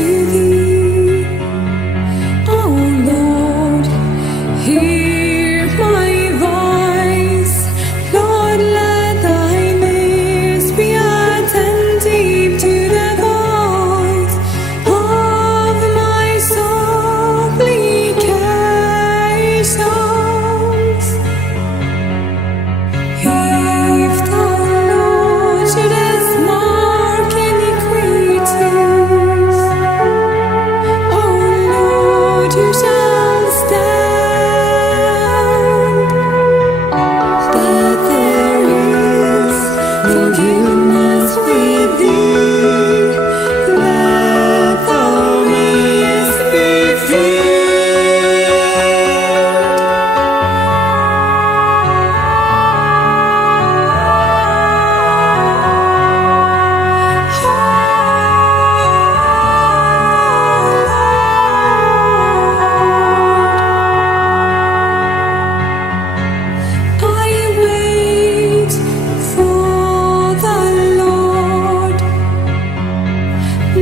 with thee. Oh Lord, hear my voice. Lord, let thine ears be attentive to the voice of my supplications. If the Lord shouldest mark iniquities, O Lord, you shall stand. That there is forgiveness with thee, that thou mayest be I wait for the Lord,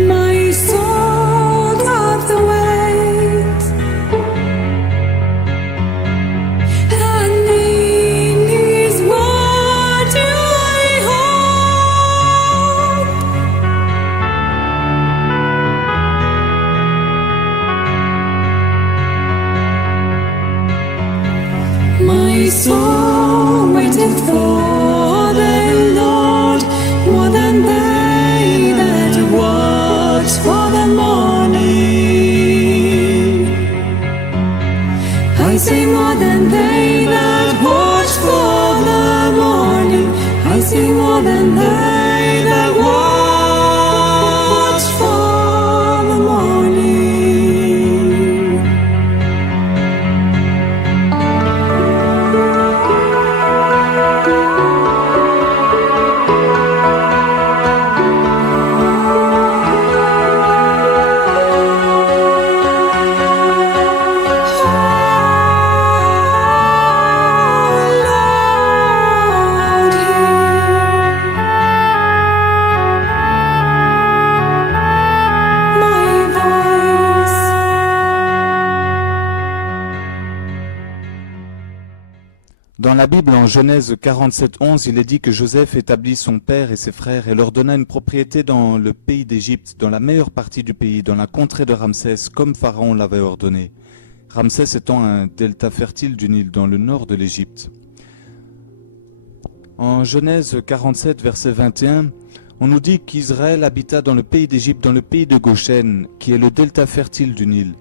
my soul doth wait, and in His word do I hope. My soul waiteth for the Lord more than they that watch for the morning. I say more than they that watch for the morning. I say more than they that watch for the morning. Dans la Bible, en Genèse 47:11, il est dit que Joseph établit son père et ses frères et leur donna une propriété dans le pays d'Égypte, dans la meilleure partie du pays, dans la contrée de Ramsès, comme Pharaon l'avait ordonné. Ramsès étant un delta fertile du Nil dans le nord de l'Égypte. En Genèse 47, verset 21, on nous dit qu'Israël habita dans le pays d'Égypte, dans le pays de Goshen, qui est le delta fertile du Nil.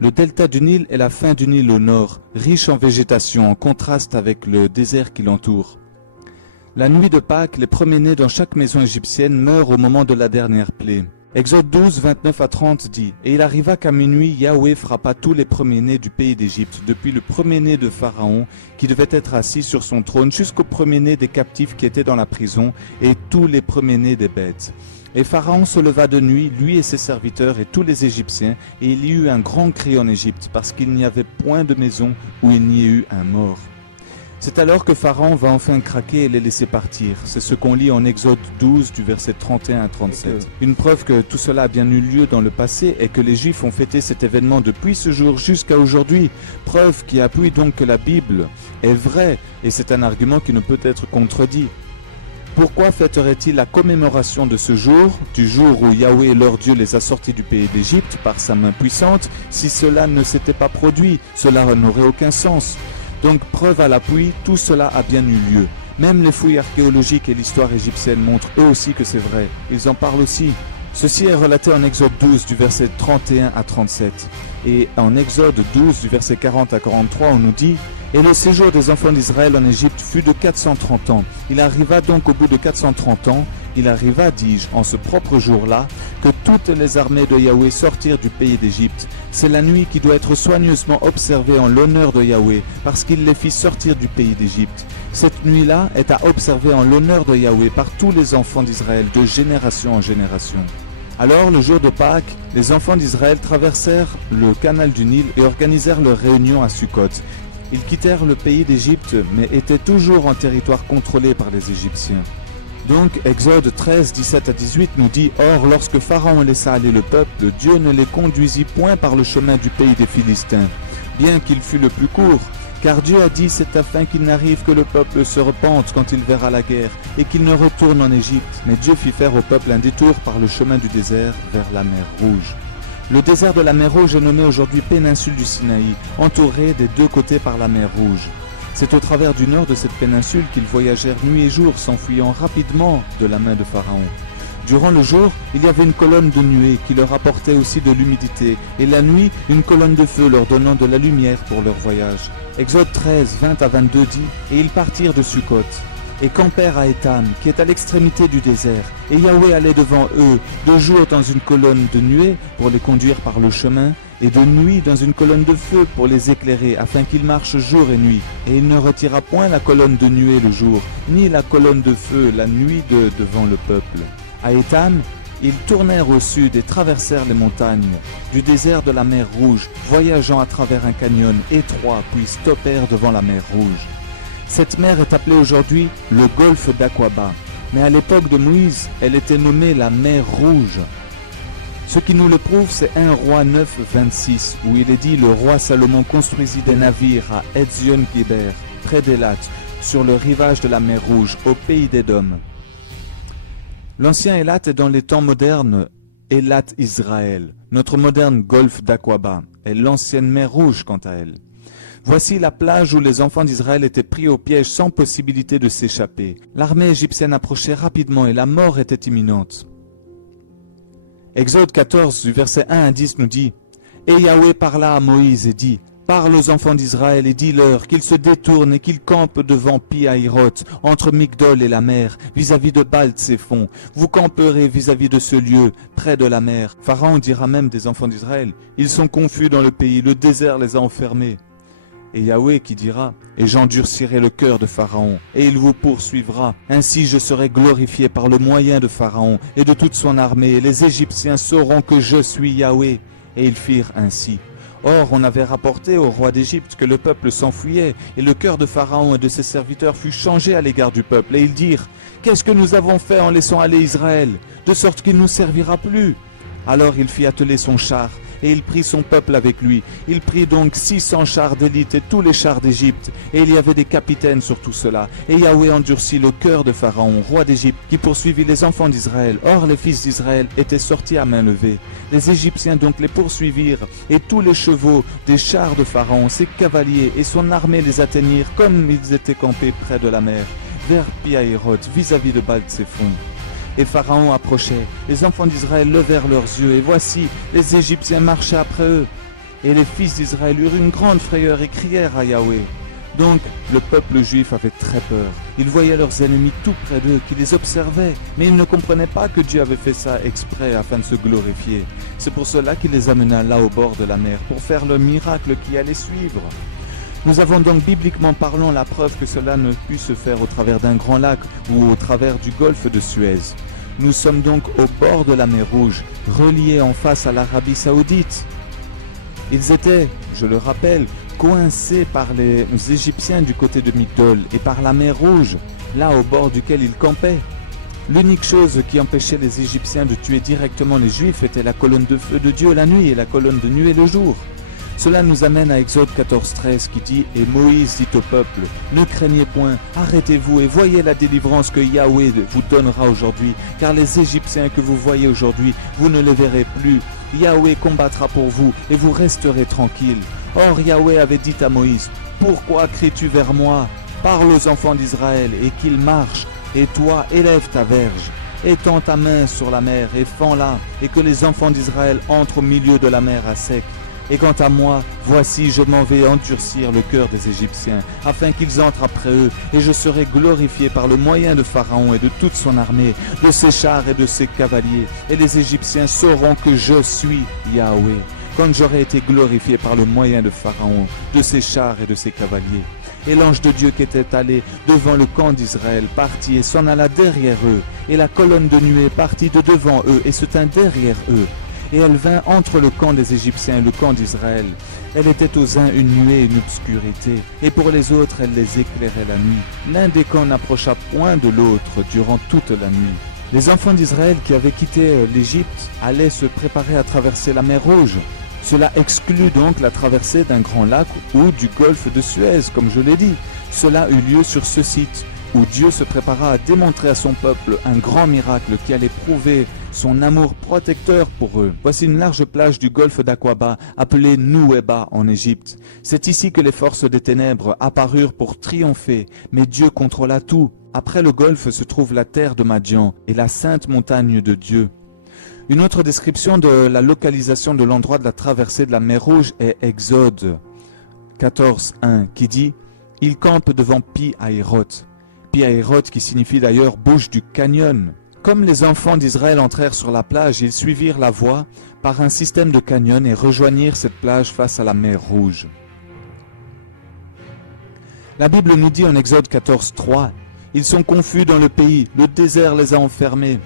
Le delta du Nil est la fin du Nil au nord, riche en végétation, en contraste avec le désert qui l'entoure. La nuit de Pâques, les premiers-nés dans chaque maison égyptienne meurent au moment de la dernière plaie. Exode 12, 29 à 30 dit « Et il arriva qu'à minuit, Yahweh frappa tous les premiers-nés du pays d'Égypte, depuis le premier-né de Pharaon, qui devait être assis sur son trône, jusqu'au premier-né des captifs qui étaient dans la prison, et tous les premiers-nés des bêtes. Et Pharaon se leva de nuit, lui et ses serviteurs et tous les Égyptiens, et il y eut un grand cri en Égypte, parce qu'il n'y avait point de maison où il n'y ait eu un mort. » C'est alors que Pharaon va enfin craquer et les laisser partir. C'est ce qu'on lit en Exode 12 du verset 31 à 37. Une preuve que tout cela a bien eu lieu dans le passé est que les Juifs ont fêté cet événement depuis ce jour jusqu'à aujourd'hui. Preuve qui appuie donc que la Bible est vraie et c'est un argument qui ne peut être contredit. Pourquoi fêterait-il la commémoration de ce jour, du jour où Yahweh leur Dieu les a sortis du pays d'Égypte par sa main puissante, si cela ne s'était pas produit? Cela n'aurait aucun sens. Donc, preuve à l'appui, tout cela a bien eu lieu. Même les fouilles archéologiques et l'histoire égyptienne montrent eux aussi que c'est vrai. Ils en parlent aussi. Ceci est relaté en Exode 12 du verset 31 à 37. Et en Exode 12 du verset 40 à 43, on nous dit « Et le séjour des enfants d'Israël en Égypte fut de 430 ans. Il arriva donc au bout de 430 ans, il arriva, dis-je, en ce propre jour-là, que toutes les armées de Yahweh sortirent du pays d'Égypte. C'est la nuit qui doit être soigneusement observée en l'honneur de Yahweh, parce qu'il les fit sortir du pays d'Égypte. Cette nuit-là est à observer en l'honneur de Yahweh par tous les enfants d'Israël, de génération en génération. » Alors, le jour de Pâques, les enfants d'Israël traversèrent le canal du Nil et organisèrent leur réunion à Sukkot. Ils quittèrent le pays d'Égypte, mais étaient toujours en territoire contrôlé par les Égyptiens. Donc Exode 13, 17 à 18 nous dit « Or, lorsque Pharaon laissa aller le peuple, Dieu ne les conduisit point par le chemin du pays des Philistins, bien qu'il fût le plus court. Car Dieu a dit, c'est afin qu'il n'arrive que le peuple se repente quand il verra la guerre, et qu'il ne retourne en Égypte. Mais Dieu fit faire au peuple un détour par le chemin du désert vers la mer Rouge. » Le désert de la mer Rouge est nommé aujourd'hui péninsule du Sinaï, entouré des deux côtés par la mer Rouge. C'est au travers du nord de cette péninsule qu'ils voyagèrent nuit et jour, s'enfuyant rapidement de la main de Pharaon. Durant le jour, il y avait une colonne de nuée qui leur apportait aussi de l'humidité, et la nuit, une colonne de feu leur donnant de la lumière pour leur voyage. Exode 13, 20 à 22 dit « Et ils partirent de Sukkot, et campèrent à Étam, qui est à l'extrémité du désert. Et Yahweh allait devant eux, de jour dans une colonne de nuée pour les conduire par le chemin, et de nuit dans une colonne de feu pour les éclairer, afin qu'ils marchent jour et nuit. Et il ne retira point la colonne de nuée le jour, ni la colonne de feu la nuit devant le peuple. À Étam, ils tournèrent au sud et traversèrent les montagnes du désert de la mer Rouge, voyageant à travers un canyon étroit, puis stoppèrent devant la mer Rouge. Cette mer est appelée aujourd'hui le golfe d'Aqaba, mais à l'époque de Moïse, elle était nommée la mer Rouge. Ce qui nous le prouve, c'est 1 Roi 9, 26, où il est dit « Le roi Salomon construisit des navires à Etzion-Guéber, près d'Élat, sur le rivage de la mer Rouge, au pays d'Édom. » L'ancien Élat est dans les temps modernes Élat Israël. Notre moderne golfe d'Aqaba est l'ancienne mer Rouge quant à elle. Voici la plage où les enfants d'Israël étaient pris au piège sans possibilité de s'échapper. L'armée égyptienne approchait rapidement et la mort était imminente. Exode 14, du verset 1 à 10 nous dit « Et Yahweh parla à Moïse et dit « Parle aux enfants d'Israël et dis-leur qu'ils se détournent et qu'ils campent devant Pi-Hahiroth, entre Migdol et la mer, vis-à-vis de Baal-Tséphon. Vous camperez vis-à-vis de ce lieu, près de la mer. » Pharaon dira même des enfants d'Israël « Ils sont confus dans le pays, le désert les a enfermés. » Et Yahweh qui dira « Et j'endurcirai le cœur de Pharaon, et il vous poursuivra. Ainsi je serai glorifié par le moyen de Pharaon et de toute son armée, et les Égyptiens sauront que je suis Yahweh. » Et ils firent ainsi. Or, on avait rapporté au roi d'Égypte que le peuple s'enfuyait, et le cœur de Pharaon et de ses serviteurs fut changé à l'égard du peuple. Et ils dirent « Qu'est-ce que nous avons fait en laissant aller Israël, de sorte qu'il ne nous servira plus ?» Alors il fit atteler son char, et il prit son peuple avec lui. Il prit donc 600 chars d'élite et tous les chars d'Égypte, et il y avait des capitaines sur tout cela. Et Yahweh endurcit le cœur de Pharaon, roi d'Égypte, qui poursuivit les enfants d'Israël. Or les fils d'Israël étaient sortis à main levée. Les Égyptiens donc les poursuivirent, et tous les chevaux des chars de Pharaon, ses cavaliers et son armée les atteignirent, comme ils étaient campés près de la mer, vers Pi-Hahiroth, vis-à-vis de Baal-Tséphon. Et Pharaon approchait, les enfants d'Israël levèrent leurs yeux, et voici, les Égyptiens marchaient après eux. Et les fils d'Israël eurent une grande frayeur et crièrent à Yahweh. Donc le peuple juif avait très peur. Ils voyaient leurs ennemis tout près d'eux, qui les observaient, mais ils ne comprenaient pas que Dieu avait fait ça exprès afin de se glorifier. C'est pour cela qu'il les amena là au bord de la mer, pour faire le miracle qui allait suivre. Nous avons donc bibliquement parlant la preuve que cela ne put se faire au travers d'un grand lac ou au travers du golfe de Suez. Nous sommes donc au bord de la mer Rouge, reliés en face à l'Arabie Saoudite. Ils étaient, je le rappelle, coincés par les Égyptiens du côté de Migdol et par la mer Rouge, là au bord duquel ils campaient. L'unique chose qui empêchait les Égyptiens de tuer directement les Juifs était la colonne de feu de Dieu la nuit et la colonne de nuée le jour. Cela nous amène à Exode 14, 13 qui dit « Et Moïse dit au peuple, ne craignez point, arrêtez-vous et voyez la délivrance que Yahweh vous donnera aujourd'hui, car les Égyptiens que vous voyez aujourd'hui, vous ne les verrez plus. Yahweh combattra pour vous et vous resterez tranquilles. » Or Yahweh avait dit à Moïse « Pourquoi cries-tu vers moi? Parle aux enfants d'Israël et qu'ils marchent, et toi élève ta verge. Étends ta main sur la mer et fends-la, et que les enfants d'Israël entrent au milieu de la mer à sec. Et quant à moi, voici, je m'en vais endurcir le cœur des Égyptiens, afin qu'ils entrent après eux, et je serai glorifié par le moyen de Pharaon et de toute son armée, de ses chars et de ses cavaliers. Et les Égyptiens sauront que je suis Yahweh, quand j'aurai été glorifié par le moyen de Pharaon, de ses chars et de ses cavaliers. Et l'ange de Dieu qui était allé devant le camp d'Israël partit et s'en alla derrière eux, et la colonne de nuée partit de devant eux et se tint derrière eux. et elle vint entre le camp des Égyptiens et le camp d'Israël. Elle était aux uns une nuée et une obscurité, et pour les autres elle les éclairait la nuit. L'un des camps n'approcha point de l'autre durant toute la nuit. Les enfants d'Israël qui avaient quitté l'Égypte allaient se préparer à traverser la mer Rouge. Cela exclut donc la traversée d'un grand lac ou du golfe de Suez, comme je l'ai dit. Cela eut lieu sur ce site, où Dieu se prépara à démontrer à son peuple un grand miracle qui allait prouver son amour protecteur pour eux. Voici une large plage du golfe d'Aqaba, appelée Nouéba en Égypte. C'est ici que les forces des ténèbres apparurent pour triompher, mais Dieu contrôla tout. Après le golfe se trouve la terre de Madian et la sainte montagne de Dieu. Une autre description de la localisation de l'endroit de la traversée de la mer Rouge est Exode 14:1 qui dit « Il campe devant Pi-Hahiroth ». Pi-Hahiroth qui signifie d'ailleurs « bouche du canyon ». Comme les enfants d'Israël entrèrent sur la plage, ils suivirent la voie par un système de canyon et rejoignirent cette plage face à la mer Rouge. La Bible nous dit en Exode 14:3 « Ils sont confus dans le pays, le désert les a enfermés ».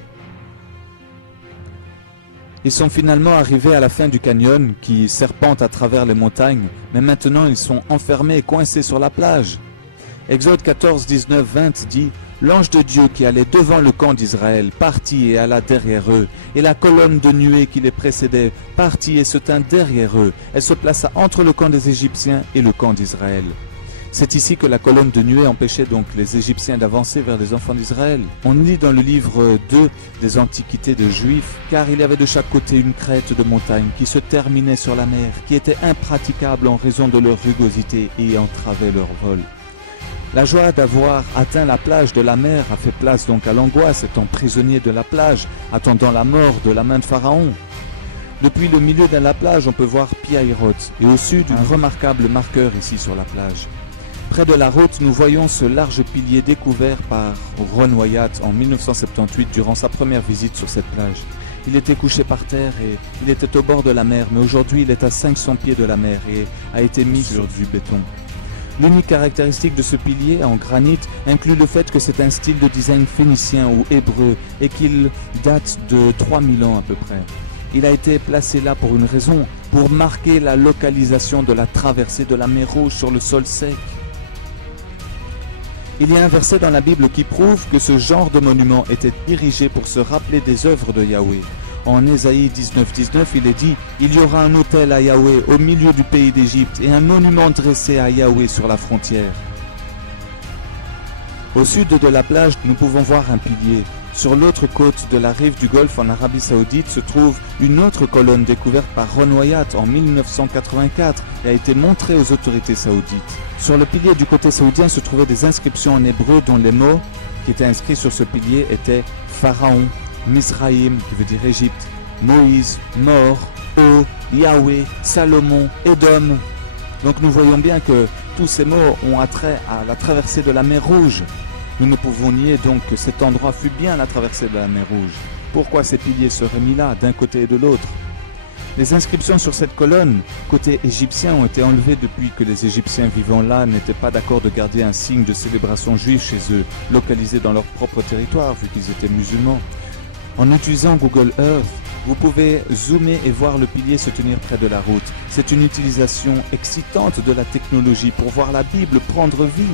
Ils sont finalement arrivés à la fin du canyon qui serpente à travers les montagnes, mais maintenant ils sont enfermés et coincés sur la plage. Exode 14, 19, 20 dit « L'ange de Dieu qui allait devant le camp d'Israël partit et alla derrière eux, et la colonne de nuée qui les précédait partit et se tint derrière eux. Elle se plaça entre le camp des Égyptiens et le camp d'Israël. » C'est ici que la colonne de nuée empêchait donc les Égyptiens d'avancer vers les enfants d'Israël. On lit dans le livre 2 des Antiquités de Juifs, car il y avait de chaque côté une crête de montagne qui se terminait sur la mer, qui était impraticable en raison de leur rugosité et entravait leur vol. La joie d'avoir atteint la plage de la mer a fait place donc à l'angoisse, étant prisonnier de la plage, attendant la mort de la main de Pharaon. Depuis le milieu de la plage, on peut voir Pi-Hahiroth, et au sud, un remarquable marqueur ici sur la plage. Près de la route, nous voyons ce large pilier découvert par Ron Wyatt en 1978 durant sa première visite sur cette plage. Il était couché par terre et il était au bord de la mer, mais aujourd'hui il est à 500 pieds de la mer et a été mis sur du béton. L'unique caractéristique de ce pilier en granit inclut le fait que c'est un style de design phénicien ou hébreu et qu'il date de 3000 ans à peu près. Il a été placé là pour une raison, pour marquer la localisation de la traversée de la mer Rouge sur le sol sec. Il y a un verset dans la Bible qui prouve que ce genre de monument était dirigé pour se rappeler des œuvres de Yahweh. En Ésaïe 19:19, il est dit « Il y aura un autel à Yahweh au milieu du pays d'Égypte et un monument dressé à Yahweh sur la frontière. » Au sud de la plage, nous pouvons voir un pilier. Sur l'autre côte de la rive du Golfe en Arabie Saoudite se trouve une autre colonne découverte par Ron Wyatt en 1984 et a été montrée aux autorités saoudites. Sur le pilier du côté saoudien se trouvaient des inscriptions en hébreu dont les mots qui étaient inscrits sur ce pilier étaient Pharaon, Mizraïm, qui veut dire Égypte, Moïse, mort, eau, Yahweh, Salomon, Édom. Donc nous voyons bien que tous ces mots ont attrait à la traversée de la mer Rouge. Nous ne pouvons nier donc que cet endroit fut bien la traversée de la mer Rouge. Pourquoi ces piliers seraient mis là, d'un côté et de l'autre? Les inscriptions sur cette colonne, côté égyptien, ont été enlevées depuis que les Égyptiens vivant là n'étaient pas d'accord de garder un signe de célébration juive chez eux, localisé dans leur propre territoire, vu qu'ils étaient musulmans. En utilisant Google Earth, vous pouvez zoomer et voir le pilier se tenir près de la route. C'est une utilisation excitante de la technologie pour voir la Bible prendre vie.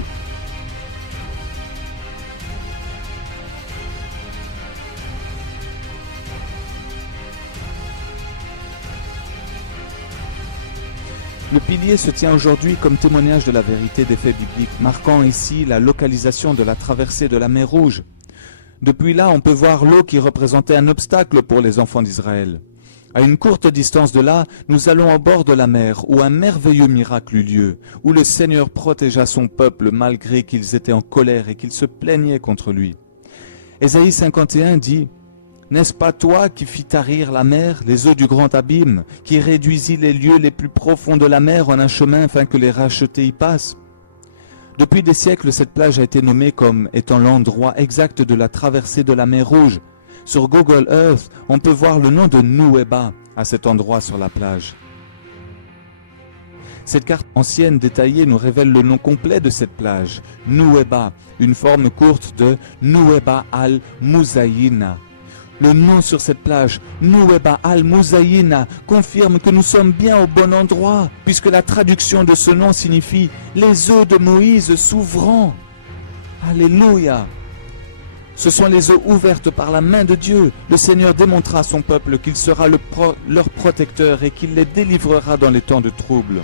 Le pilier se tient aujourd'hui comme témoignage de la vérité des faits bibliques, marquant ici la localisation de la traversée de la mer Rouge. Depuis là, on peut voir l'eau qui représentait un obstacle pour les enfants d'Israël. À une courte distance de là, nous allons au bord de la mer, où un merveilleux miracle eut lieu, où le Seigneur protégea son peuple malgré qu'ils étaient en colère et qu'ils se plaignaient contre lui. Ésaïe 51 dit « N'est-ce pas toi qui fis tarir la mer, les eaux du grand abîme, qui réduisit les lieux les plus profonds de la mer en un chemin afin que les rachetés y passent ?» Depuis des siècles, cette plage a été nommée comme étant l'endroit exact de la traversée de la mer Rouge. Sur Google Earth, on peut voir le nom de Nouéba à cet endroit sur la plage. Cette carte ancienne détaillée nous révèle le nom complet de cette plage, Nouéba, une forme courte de Nouéba al-Mouzayina. Le nom sur cette plage, Nuweba al-Muzayina, confirme que nous sommes bien au bon endroit, puisque la traduction de ce nom signifie « les eaux de Moïse s'ouvrant ». Alléluia! Ce sont les eaux ouvertes par la main de Dieu. Le Seigneur démontrera à son peuple qu'il sera leur protecteur et qu'il les délivrera dans les temps de trouble.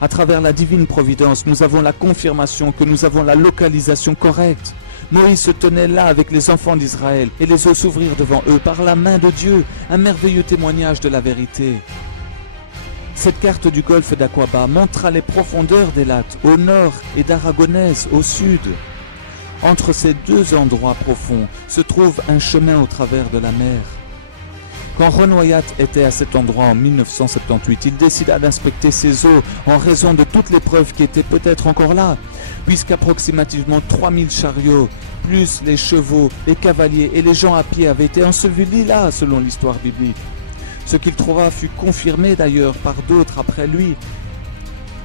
À travers la divine providence, nous avons la confirmation que nous avons la localisation correcte. Moïse se tenait là avec les enfants d'Israël et les eaux s'ouvrirent devant eux par la main de Dieu, un merveilleux témoignage de la vérité. Cette carte du golfe d'Aqaba montrera les profondeurs d'Élat au nord et d'Aragonès au sud. Entre ces deux endroits profonds se trouve un chemin au travers de la mer. Quand Ron Wyatt était à cet endroit en 1978, il décida d'inspecter ces eaux en raison de toutes les preuves qui étaient peut-être encore là, puisqu'approximativement 3000 chariots, plus les chevaux, les cavaliers et les gens à pied avaient été ensevelis là, selon l'histoire biblique. Ce qu'il trouva fut confirmé d'ailleurs par d'autres après lui.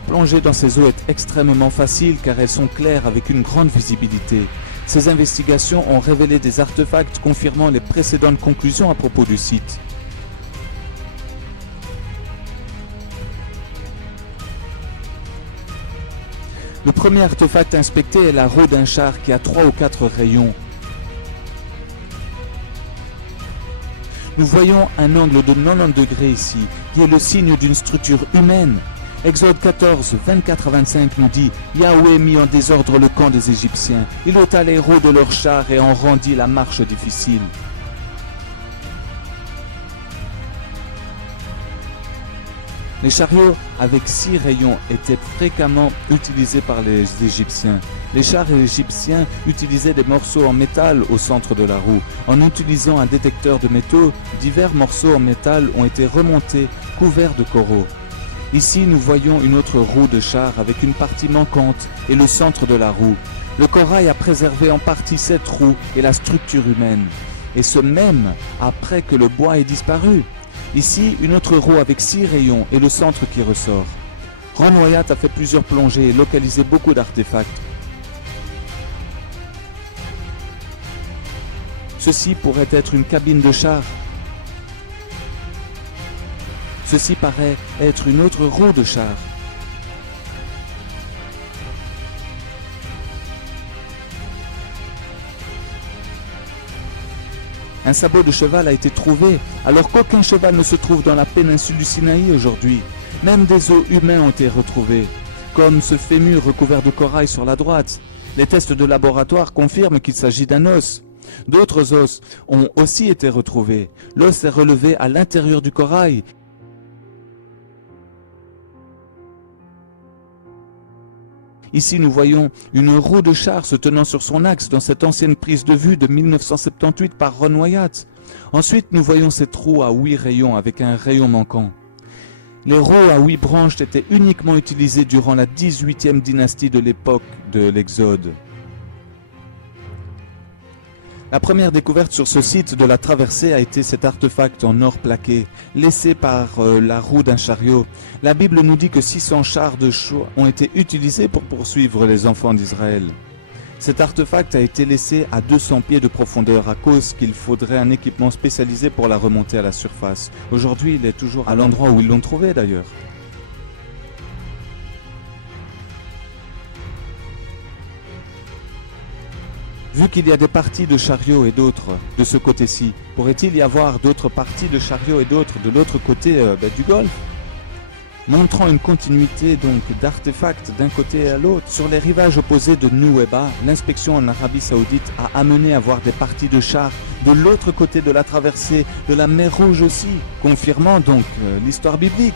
Plonger dans ces eaux est extrêmement facile car elles sont claires avec une grande visibilité. Ces investigations ont révélé des artefacts confirmant les précédentes conclusions à propos du site. Le premier artefact inspecté est la roue d'un char qui a 3 ou 4 rayons. Nous voyons un angle de 90 degrés ici, qui est le signe d'une structure humaine. Exode 14, 24 à 25 nous dit « Yahweh mit en désordre le camp des Égyptiens. Il ôta les roues de leurs chars et en rendit la marche difficile. » Les chariots avec 6 rayons étaient fréquemment utilisés par les Égyptiens. Les chars égyptiens utilisaient des morceaux en métal au centre de la roue. En utilisant un détecteur de métaux, divers morceaux en métal ont été remontés, couverts de coraux. Ici, nous voyons une autre roue de char avec une partie manquante et le centre de la roue. Le corail a préservé en partie cette roue et la structure humaine. Et ce même après que le bois ait disparu. Ici, une autre roue avec 6 rayons et le centre qui ressort. Ron Wyatt a fait plusieurs plongées et localisé beaucoup d'artefacts. Ceci pourrait être une cabine de char. Ceci paraît être une autre roue de char. Un sabot de cheval a été trouvé, alors qu'aucun cheval ne se trouve dans la péninsule du Sinaï aujourd'hui. Même des os humains ont été retrouvés, comme ce fémur recouvert de corail sur la droite. Les tests de laboratoire confirment qu'il s'agit d'un os. D'autres os ont aussi été retrouvés. L'os est relevé à l'intérieur du corail. Ici, nous voyons une roue de char se tenant sur son axe dans cette ancienne prise de vue de 1978 par Ron Wyatt. Ensuite, nous voyons cette roue à 8 rayons avec un rayon manquant. Les roues à 8 branches étaient uniquement utilisées durant la 18e dynastie de l'époque de l'Exode. La première découverte sur ce site de la traversée a été cet artefact en or plaqué, laissé par la roue d'un chariot. La Bible nous dit que 600 chars de chaux ont été utilisés pour poursuivre les enfants d'Israël. Cet artefact a été laissé à 200 pieds de profondeur à cause qu'il faudrait un équipement spécialisé pour la remonter à la surface. Aujourd'hui, il est toujours à l'endroit où ils l'ont trouvé d'ailleurs. Vu qu'il y a des parties de chariots et d'autres de ce côté-ci, pourrait-il y avoir d'autres parties de chariots et d'autres de l'autre côté du golfe? Montrant une continuité donc d'artefacts d'un côté à l'autre. Sur les rivages opposés de Nuweba, l'inspection en Arabie Saoudite a amené à voir des parties de chars de l'autre côté de la traversée de la mer Rouge aussi, confirmant donc l'histoire biblique.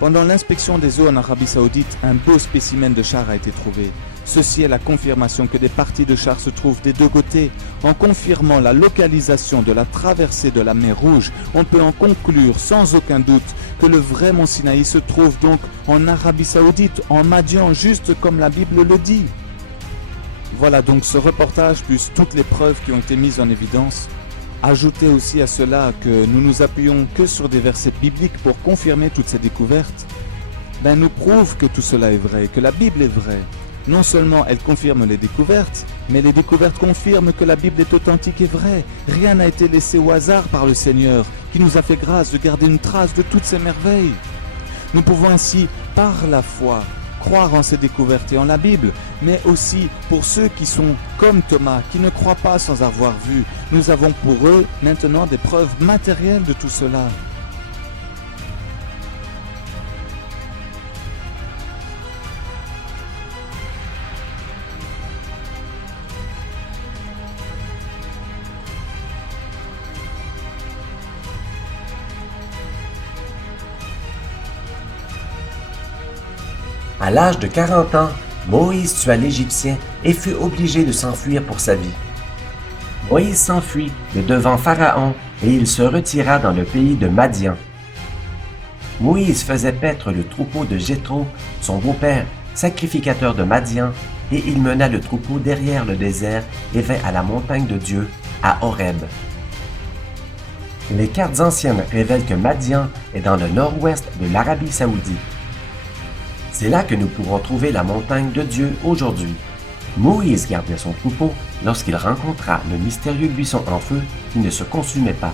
Pendant l'inspection des eaux en Arabie Saoudite, un beau spécimen de char a été trouvé. Ceci est la confirmation que des parties de chars se trouvent des deux côtés. En confirmant la localisation de la traversée de la mer Rouge, on peut en conclure sans aucun doute que le vrai mont Sinaï se trouve donc en Arabie Saoudite, en Madian, juste comme la Bible le dit. Voilà donc ce reportage plus toutes les preuves qui ont été mises en évidence. Ajoutez aussi à cela que nous nous appuyons que sur des versets bibliques pour confirmer toutes ces découvertes. Nous prouve que tout cela est vrai, que la Bible est vraie. Non seulement elle confirme les découvertes, Mais les découvertes confirment que la Bible est authentique et vraie. Rien n'a été laissé au hasard par le Seigneur, qui nous a fait grâce de garder une trace de toutes ces merveilles. Nous pouvons ainsi, par la foi, croire en ces découvertes et en la Bible, mais aussi pour ceux qui sont comme Thomas, qui ne croient pas sans avoir vu. Nous avons pour eux maintenant des preuves matérielles de tout cela. À l'âge de 40 ans, Moïse tua l'Égyptien et fut obligé de s'enfuir pour sa vie. Moïse s'enfuit de devant Pharaon et il se retira dans le pays de Madian. Moïse faisait paître le troupeau de Jéthro, son beau-père, sacrificateur de Madian, et il mena le troupeau derrière le désert et vint à la montagne de Dieu, à Horeb. Les cartes anciennes révèlent que Madian est dans le nord-ouest de l'Arabie saoudite. C'est là que nous pourrons trouver la montagne de Dieu aujourd'hui. Moïse gardait son troupeau lorsqu'il rencontra le mystérieux buisson en feu qui ne se consumait pas.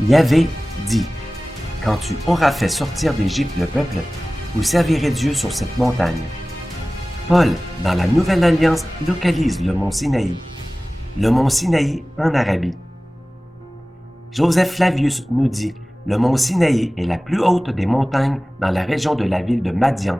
Yahvé dit: « Quand tu auras fait sortir d'Égypte le peuple, vous servirez Dieu sur cette montagne. » Paul, dans la Nouvelle Alliance, localise le mont Sinaï. Le mont Sinaï en Arabie. Joseph Flavius nous dit: « Le mont Sinaï est la plus haute des montagnes dans la région de la ville de Madian. »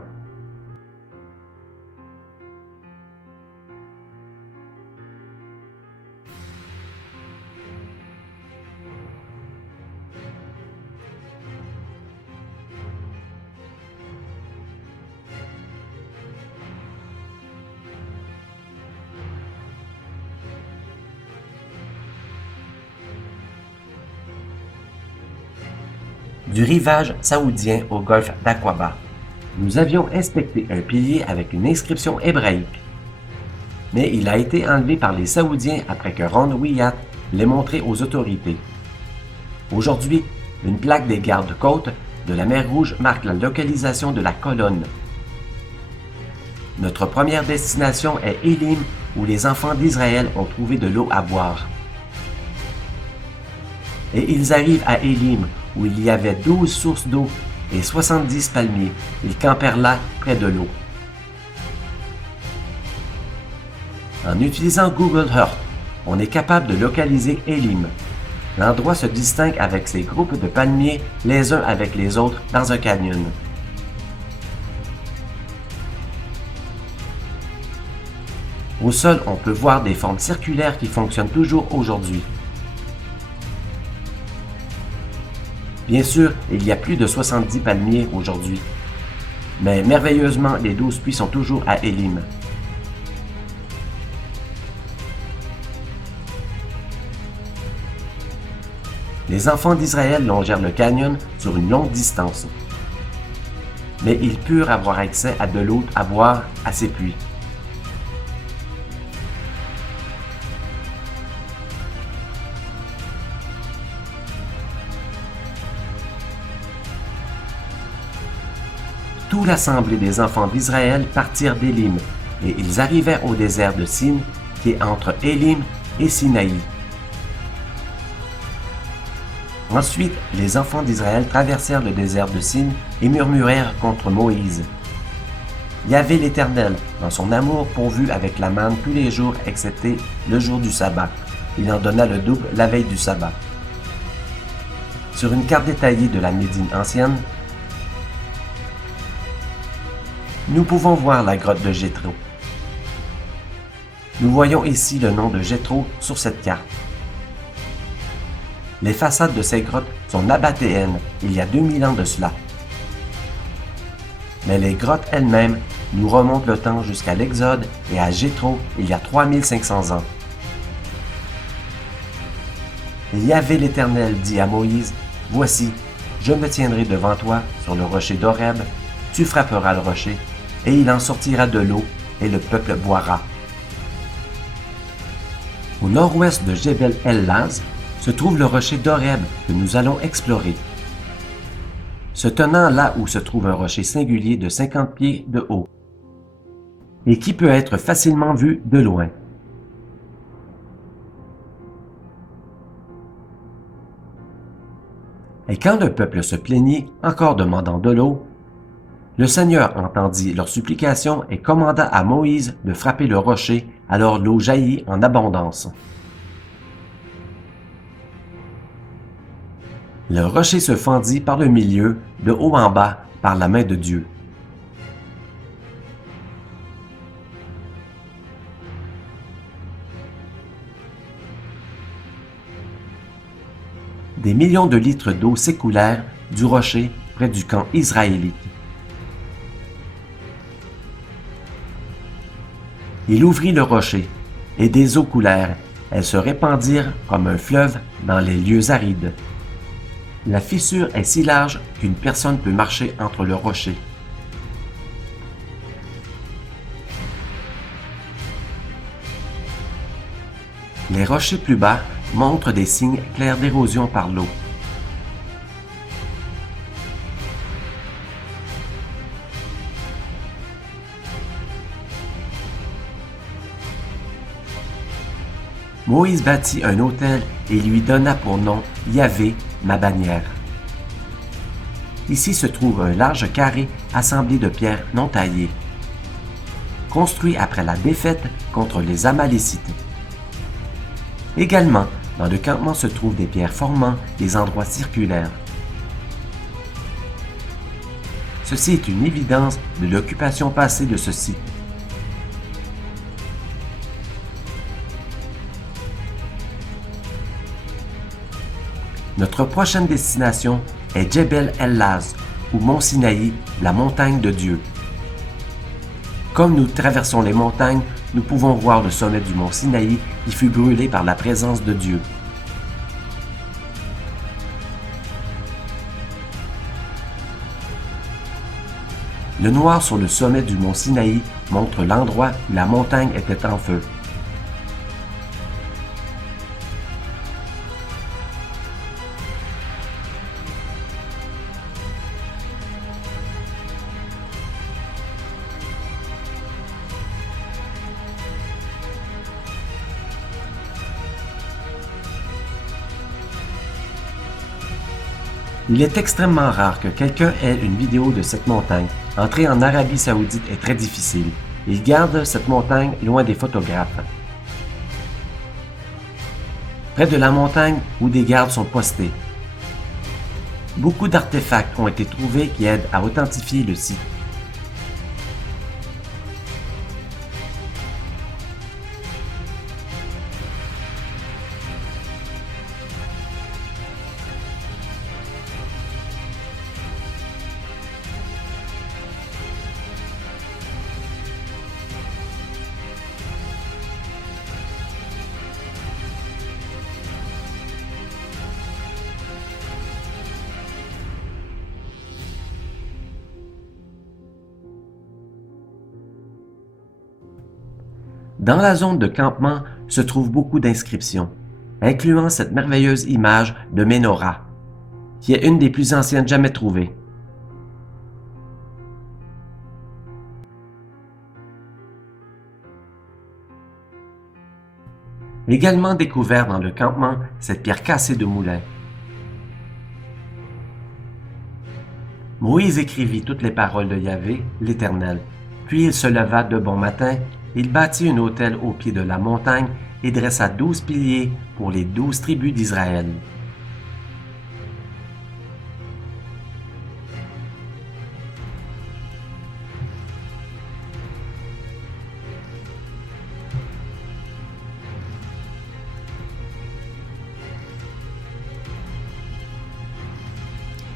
Du rivage saoudien au golfe d'Aqaba, nous avions inspecté un pilier avec une inscription hébraïque. Mais il a été enlevé par les Saoudiens après que Ron Wyatt l'ait montré aux autorités. Aujourd'hui, une plaque des gardes-côtes de la mer Rouge marque la localisation de la colonne. Notre première destination est Élim, où les enfants d'Israël ont trouvé de l'eau à boire. Et ils arrivent à Élim, où il y avait 12 sources d'eau et 70 palmiers. Ils campèrent là, près de l'eau. En utilisant Google Earth, on est capable de localiser Élim. L'endroit se distingue avec ses groupes de palmiers les uns avec les autres dans un canyon. Au sol, on peut voir des formes circulaires qui fonctionnent toujours aujourd'hui. Bien sûr, il y a plus de 70 palmiers aujourd'hui. Mais merveilleusement, les 12 puits sont toujours à Élim. Les enfants d'Israël longèrent le canyon sur une longue distance. Mais ils purent avoir accès à de l'eau à boire à ces puits. Toute l'assemblée des enfants d'Israël partirent d'Élim, et ils arrivèrent au désert de Sin, qui est entre Élim et Sinaï. Ensuite, les enfants d'Israël traversèrent le désert de Sin et murmurèrent contre Moïse. Yahvé l'Éternel, dans son amour, pourvut avec la manne tous les jours, excepté le jour du sabbat. Il en donna le double la veille du sabbat. Sur une carte détaillée de la Médine ancienne, nous pouvons voir la grotte de Jéthro. Nous voyons ici le nom de Jéthro sur cette carte. Les façades de ces grottes sont nabatéennes, il y a 2000 ans de cela. Mais les grottes elles-mêmes nous remontent le temps jusqu'à l'Exode et à Jéthro il y a 3500 ans. Et Yahvé l'Éternel dit à Moïse: « Voici, je me tiendrai devant toi sur le rocher d'Horeb, tu frapperas le rocher, et il en sortira de l'eau, et le peuple boira. » Au nord-ouest de Jebel El-Laz se trouve le rocher d'Horeb que nous allons explorer. Se tenant là où se trouve un rocher singulier de 50 pieds de haut, et qui peut être facilement vu de loin. Et quand le peuple se plaignit, encore demandant de l'eau, le Seigneur entendit leurs supplications et commanda à Moïse de frapper le rocher, alors l'eau jaillit en abondance. Le rocher se fendit par le milieu, de haut en bas, par la main de Dieu. Des millions de litres d'eau s'écoulèrent du rocher près du camp israélite. Il ouvrit le rocher, et des eaux coulèrent. Elles se répandirent comme un fleuve dans les lieux arides. La fissure est si large qu'une personne peut marcher entre le rocher. Les rochers plus bas montrent des signes clairs d'érosion par l'eau. Moïse bâtit un autel et lui donna pour nom Yahvé, ma bannière. Ici se trouve un large carré assemblé de pierres non taillées, construit après la défaite contre les Amalécites. Également, dans le campement se trouvent des pierres formant des endroits circulaires. Ceci est une évidence de l'occupation passée de ce site. Notre prochaine destination est Djebel el-Laz, ou Mont Sinaï, la montagne de Dieu. Comme nous traversons les montagnes, nous pouvons voir le sommet du mont Sinaï qui fut brûlé par la présence de Dieu. Le noir sur le sommet du mont Sinaï montre l'endroit où la montagne était en feu. Il est extrêmement rare que quelqu'un ait une vidéo de cette montagne. Entrer en Arabie Saoudite est très difficile. Ils gardent cette montagne loin des photographes. Près de la montagne où des gardes sont postés. Beaucoup d'artefacts ont été trouvés qui aident à authentifier le site. Dans la zone de campement se trouvent beaucoup d'inscriptions, incluant cette merveilleuse image de Ménorah, qui est une des plus anciennes jamais trouvées. Également découvert dans le campement cette pierre cassée de moulin. Moïse écrivit toutes les paroles de Yahvé, l'Éternel. Puis il se leva de bon matin, il bâtit un autel au pied de la montagne et dressa 12 piliers pour les 12 tribus d'Israël.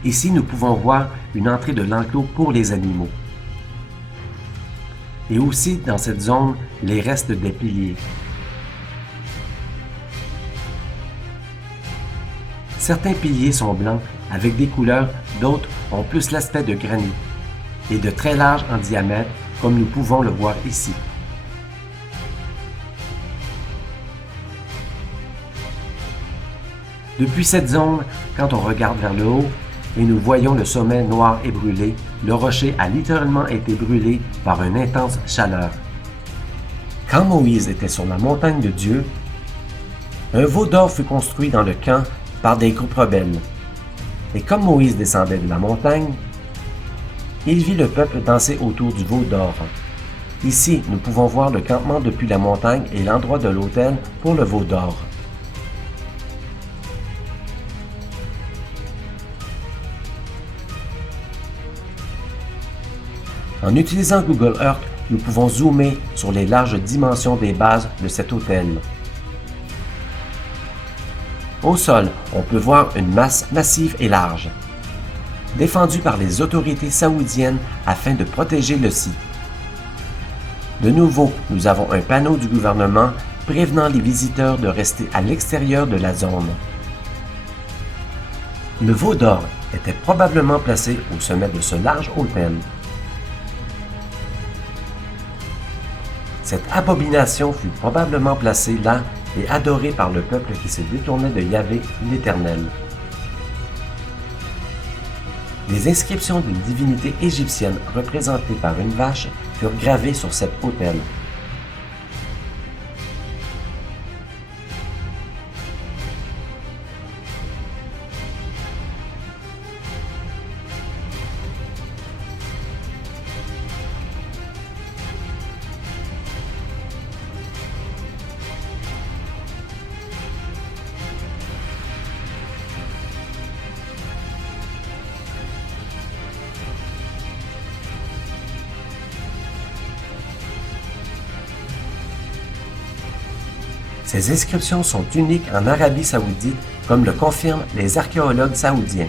Ici, nous pouvons voir une entrée de l'enclos pour les animaux. Et aussi dans cette zone, les restes des piliers. Certains piliers sont blancs avec des couleurs, d'autres ont plus l'aspect de granit et de très larges en diamètre, comme nous pouvons le voir ici. Depuis cette zone, quand on regarde vers le haut, et nous voyons le sommet noir et brûlé, le rocher a littéralement été brûlé par une intense chaleur. Quand Moïse était sur la montagne de Dieu, un veau d'or fut construit dans le camp par des groupes rebelles. Et comme Moïse descendait de la montagne, il vit le peuple danser autour du veau d'or. Ici, nous pouvons voir le campement depuis la montagne et l'endroit de l'autel pour le veau d'or. En utilisant Google Earth, nous pouvons zoomer sur les larges dimensions des bases de cet autel. Au sol, on peut voir une masse massive et large, défendue par les autorités saoudiennes afin de protéger le site. De nouveau, nous avons un panneau du gouvernement prévenant les visiteurs de rester à l'extérieur de la zone. Le veau d'or était probablement placé au sommet de ce large autel. Cette abomination fut probablement placée là et adorée par le peuple qui se détournait de Yahvé, l'Éternel. Les inscriptions d'une divinité égyptienne représentée par une vache furent gravées sur cet autel. Ces inscriptions sont uniques en Arabie saoudite, comme le confirment les archéologues saoudiens.